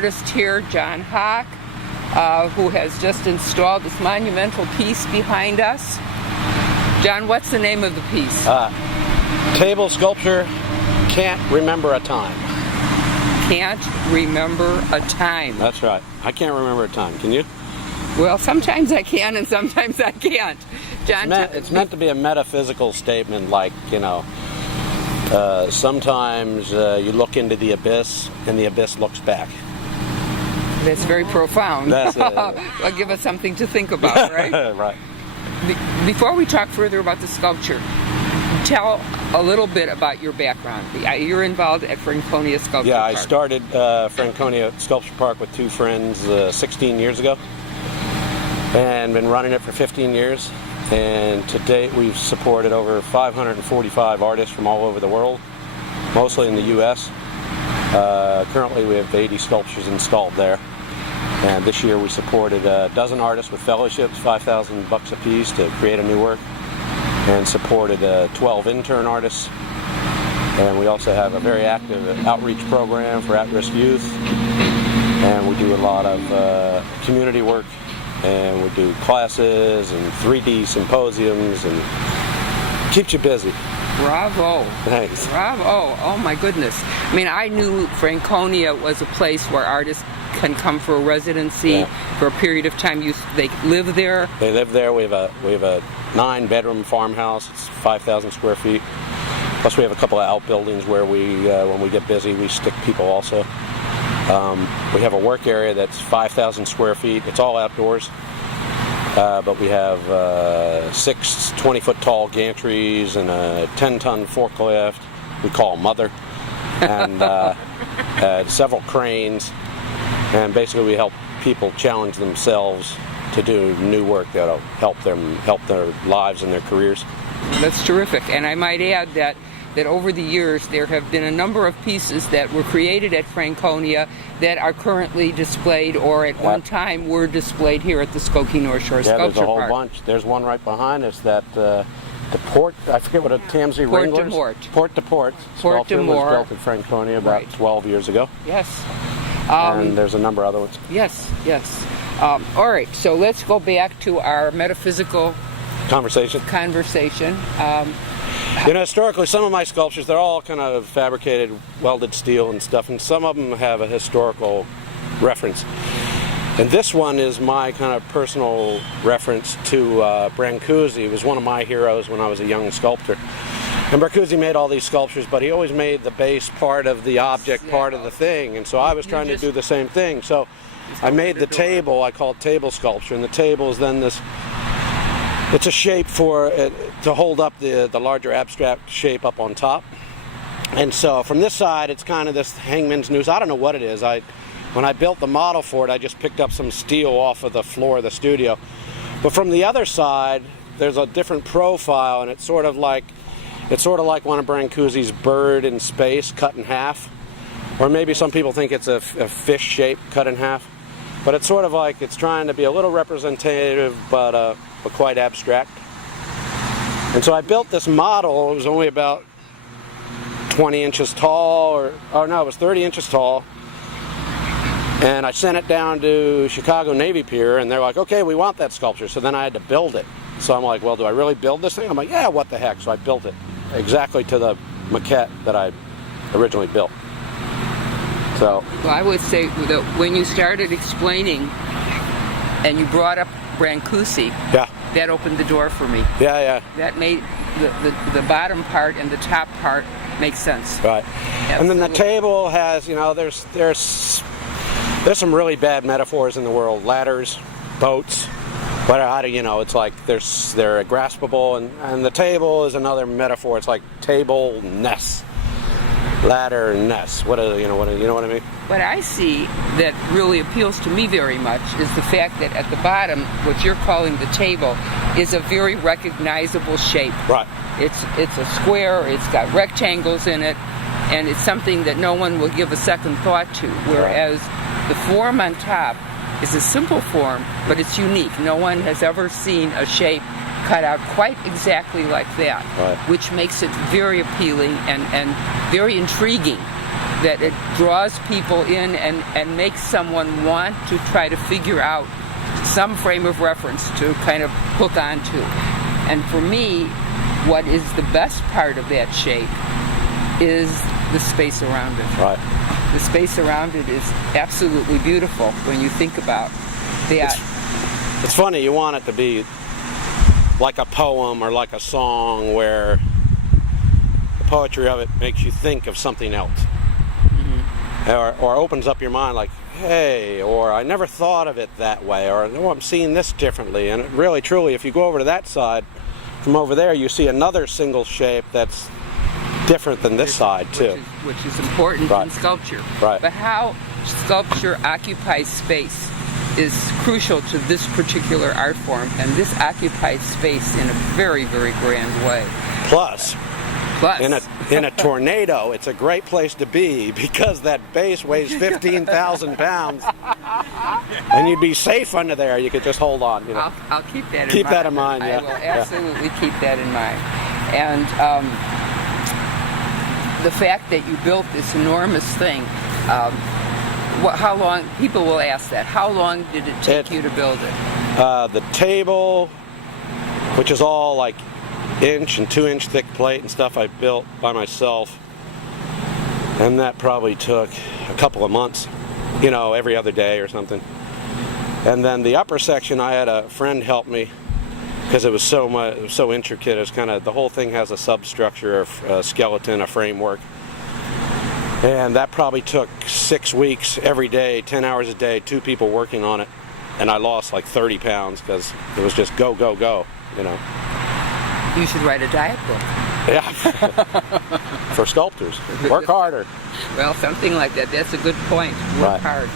artist here, John Hock, who has just installed this monumental piece behind us. John, what's the name of the piece? Table sculpture, Can't Remember a Time. Can't remember a time. That's right. I can't remember a time. Can you? Well, sometimes I can and sometimes I can't. John, It's meant to be a metaphysical statement, like, sometimes you look into the abyss and the abyss looks back. That's very profound. That's Well, give us something to think about, right? Right. Before we talk further about the sculpture, tell a little bit about your background. You're involved at Franconia Sculpture Park. Yeah, I started Franconia Sculpture Park with two friends 16 years ago, and been running it for 15 years. And to date, we've supported over 545 artists from all over the world, mostly in the U.S. Currently, we have 80 sculptures installed there. And this year, we supported a dozen artists with fellowships, $5,000 a piece to create a new work, and supported 12 intern artists. And we also have a very active outreach program for at-risk youth. And we do a lot of community work. And we do classes and 3D symposiums, and keeps you busy. Bravo. Thanks. Bravo. Oh my goodness. I mean, I knew Franconia was a place where artists can come for a residency for a period of time. They live there. They live there. We have a 9-bedroom farmhouse. It's 5,000 square feet. Plus we have a couple of outbuildings where we, when we get busy, we stick people also. We have a work area that's 5,000 square feet. It's all outdoors. But we have 6 20-foot tall gantries and a 10-ton forklift. We call Mother. And several cranes. And basically we help people challenge themselves to do new work that'll help their lives and their careers. That's terrific. And I might add that over the years there have been a number of pieces that were created at Franconia that are currently displayed or at one time were displayed here at the Skokie Northshore Sculpture Park. Yeah, there's a whole bunch. There's one right behind us that the port, I forget what a Tamsy Wranglers. Port to Port. Sculpture was built at Franconia about 12 years ago. Yes. And there's a number of other ones. Yes, yes. All right, so let's go back to our metaphysical conversation. Historically, some of my sculptures, they're all kind of fabricated, welded steel and stuff, and some of them have a historical reference. And this one is my kind of personal reference to Brancusi. He was one of my heroes when I was a young sculptor. And Brancusi made all these sculptures, but he always made the base part of the object, part of the thing. And so I was trying to do the same thing. So I made the table, I call it table sculpture, and the table is then this, it's a shape for to hold up the larger abstract shape up on top. And so from this side, it's kind of this hangman's noose. I don't know what it is. When I built the model for it, I just picked up some steel off of the floor of the studio. But from the other side, there's a different profile, and it's sort of like one of Brancusi's bird in space cut in half. Or maybe some people think it's a fish shape cut in half. But it's sort of like it's trying to be a little representative, but quite abstract. And so I built this model. It was only about 20 inches tall, it was 30 inches tall. And I sent it down to Chicago Navy Pier, and they're like, okay, we want that sculpture. So then I had to build it. So I'm like, well, do I really build this thing? I'm like, yeah, what the heck? So I built it exactly to the maquette that I originally built. So, well, I would say that when you started explaining and you brought up Brancusi, that opened the door for me. Yeah. That made the bottom part and the top part make sense. Right. Absolutely. And then the table has, there's some really bad metaphors in the world. Ladders, boats. But how do it's like they're graspable, and the table is another metaphor. It's like table, nest, ladder, nest. You know what I mean? What I see that really appeals to me very much is the fact that at the bottom, what you're calling the table, is a very recognizable shape. Right. It's a square. It's got rectangles in it, and it's something that no one will give a second thought to. Whereas the form on top is a simple form, but it's unique. No one has ever seen a shape cut out quite exactly like that, which makes it very appealing and very intriguing. that it draws people in and makes someone want to try to figure out some frame of reference to kind of hook onto. And for me, what is the best part of that shape is the space around it. Right. The space around it is absolutely beautiful when you think about that. It's funny, you want it to be like a poem or like a song where the poetry of it makes you think of something else. Or opens up your mind like, hey, or I never thought of it that way, or no, I'm seeing this differently. And it really, truly, if you go over to that side, from over there, you see another single shape that's different than this side, too. Which is important in sculpture. Right. But how sculpture occupies space is crucial to this particular art form, and this occupies space in a very, very grand way. Plus, in a tornado, it's a great place to be because that base weighs 15,000 pounds, and you'd be safe under there. You could just hold on. You know. I'll keep that in mind. Keep that in mind. Yeah. I will absolutely keep that in mind. And the fact that you built this enormous thing. How long? People will ask that. How long did it take you to build it? The table, which is all like 1 and 2 inch thick plate and stuff I built by myself, and that probably took a couple of months, you know, every other day or something. And then the upper section, I had a friend help me because it was so intricate. It was kind of, the whole thing has a substructure, a skeleton, a framework, and that probably took 6 weeks every day, 10 hours a day, 2 people working on it, and I lost like 30 pounds because it was just go, go, go, you know. You should write a diet book. Yeah. For sculptors. Work harder. Well, something like that. That's a good point. Work hard.